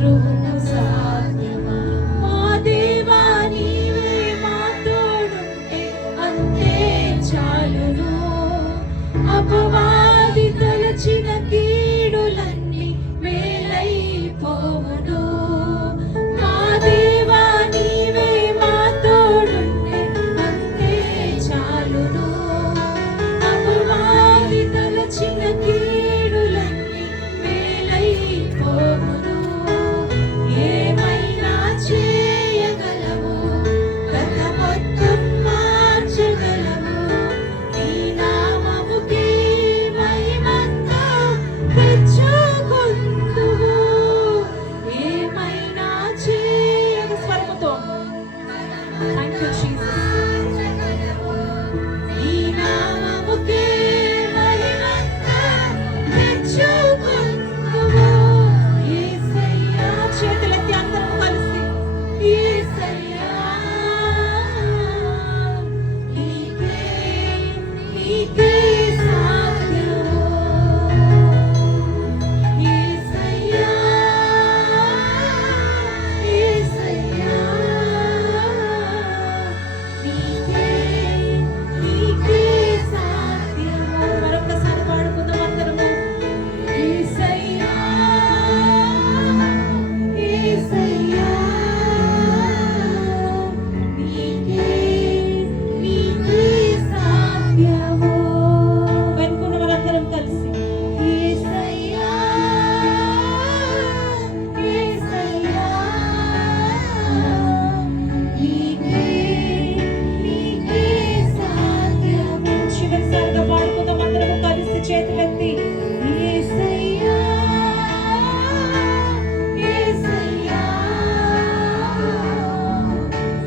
శత్రువుకు సాధ్యమా? మా దేవా నీవే మా తోడుంటే అంతే చాలును. అపవాది తలచిన కీడులన్నీ మేలైపోవును. మా దేవా నీవే మా తోడుంటే అంతే చాలును. అపవాది తలచిన కీడులన్నీ మేలైపోవును. ఏమైనా చేయగలవు, గత మొత్తం మార్చగలవు. నీ నామముకే మహిమంతా తెచ్చుకొందువు. ఏమైనా చేయగ స్వరముతో థాంక్ యూ జీసస్. నీ నామముకే మహిమంతా తెచ్చుకొందువు. యేసయ్యా చేతులెత్తి అందరం కలిసి యేసయ్యా నీకే నీకే సాధ్యము. యేసయ్యా యేసయ్యా నీకే నీకే సాధ్యము. మరొకసారి పాడుకుందాం అందరము. యేసయ్యా యేసయ్యా నీకే నీకే సాధ్యము. వెనుకున్న వారందరం కలిసి యేసయ్యా యేసయ్యా నీకే నీకే సాధ్యము. చివరిసారిగా పాడుకుందాం అందరం కలిసి చేతులెత్తి యేసయ్యా యేసయ్యా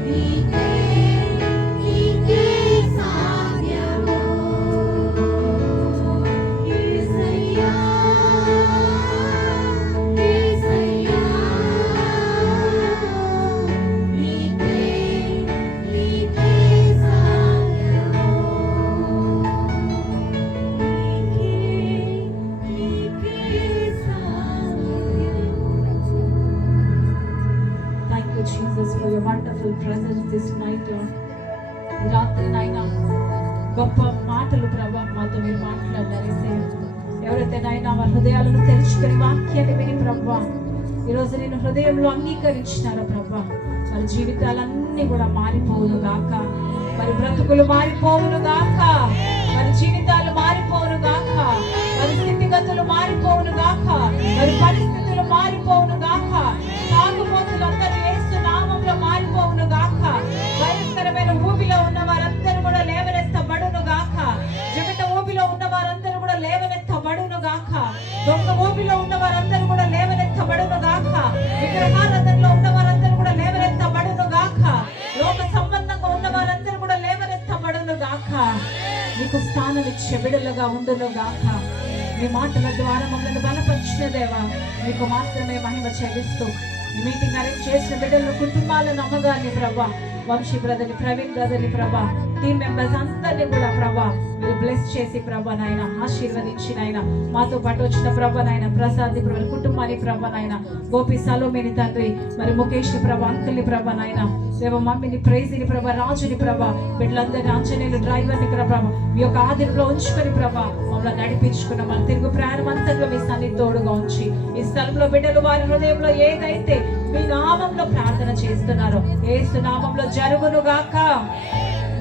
నీకే నీకే సాధ్యము. యేసయ్యా యేసయ్యా నీకే నీకే సాధ్యము. Thank you, Jesus, for your wonderful presence this night, Lord. ఈ రాత్రి నాయన గొప్ప మాటలు ప్రభా మాతో మీరు మాట్లాడారు. ఎవరైతే నాయన వారి హృదయాలను తెరుచుకొని వాక్యాన్ని విని ప్రభా ఈరోజు నేను హృదయంలో అంగీకరించినారో ప్రభా వారి జీవితాలన్నీ కూడా మారిపోవును గాక. వారి బ్రతుకులు మారిపోవును గాక. వారి జీవితాలు మారిపోవును గాక. వారి స్థితిగతులు మారిపోవును గాక. వారి పరిస్థితులు మారిపోవును గాక. తాగుబోతులందరూ యేసు నామములో మారిపోవును గాక. భయంకరమైన ఊబిలో ఉన్న వారందరూ కూడా లేవనెత్తబడును గాక. జగట ఊబిలో ఉన్న వారందరూ కూడా లేవనెత్తబడును గాక. దొంగ ఊబిలో ఉన్న వారందరూ కూడా లేవనెత్తబడును గాక. విగ్రహారాధనలో ఉన్న వారందరూ కూడా లేవనెత్తబడును గాక. లోక సంబంధంగా ఉన్న వారందరూ కూడా లేవనెత్తబడును గాక. నీకు స్థానం ఇచ్చే బిడ్డలుగా ఉండును గాక. మీ మాటల ద్వారా మమ్మల్ని బలపరిచిన దేవా మీకు మాత్రమే మహిమ చెల్లిస్తూ ఈ మీటింగ్ అరేంజ్ చేసిన బిడ్డలను కుటుంబాలను అమ్మగారిని ప్రభా, వంశీ బ్రదర్ని, ప్రవీణ్ బ్రదర్ని ప్రభా, టీమ్ మెంబర్స్ అందరినీ కూడా ప్రభా మీరు బ్లెస్ చేసి ప్రభా నాయన ఆశీర్వదించి నాయన మాతో పాటు వచ్చిన ప్రభా నాయన ప్రసాద్ ప్రభు కుటుంబాన్ని ప్రభా నాయన గోపి సలోమిని తండ్రి మరి ముఖేష్ ప్రభా అంకుల్ని ప్రభా నాయన దేవ మమ్మీని ప్రైజ్ని ప్రభా రాజుని ప్రభా బిడ్డలందరినీ ఆంజనేయులు డ్రైవర్ని ప్రభా మీ యొక్క ఆధీనంలో ఉంచుకొని ప్రభా మమ్మల్ని నడిపించుకున్న మన తిరుగు ప్రయాణం అంతట్లో మీ సన్నిధి తోడుగా ఉంచి ఈ స్థలంలో బిడ్డలు వారి హృదయంలో ఏదైతే మీ నామంలో ప్రార్థన చేస్తున్నారో యేసు నామంలో జరుగునుగాక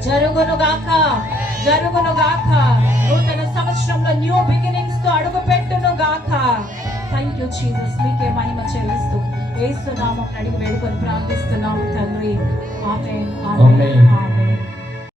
జరుగునుగాక జరుగునుగాక. నూతన సంవత్సరంలో న్యూ బిగినింగ్స్ తో అడుగు పెట్టునుగాక. Thank you Jesus. మీకే మహిమ చెల్లిస్తూ యేసు నామం అడిగి వేడుకొని ప్రార్థిస్తున్నాము తండ్రి. ఆమేన్ ఆమేన్ ఆమేన్.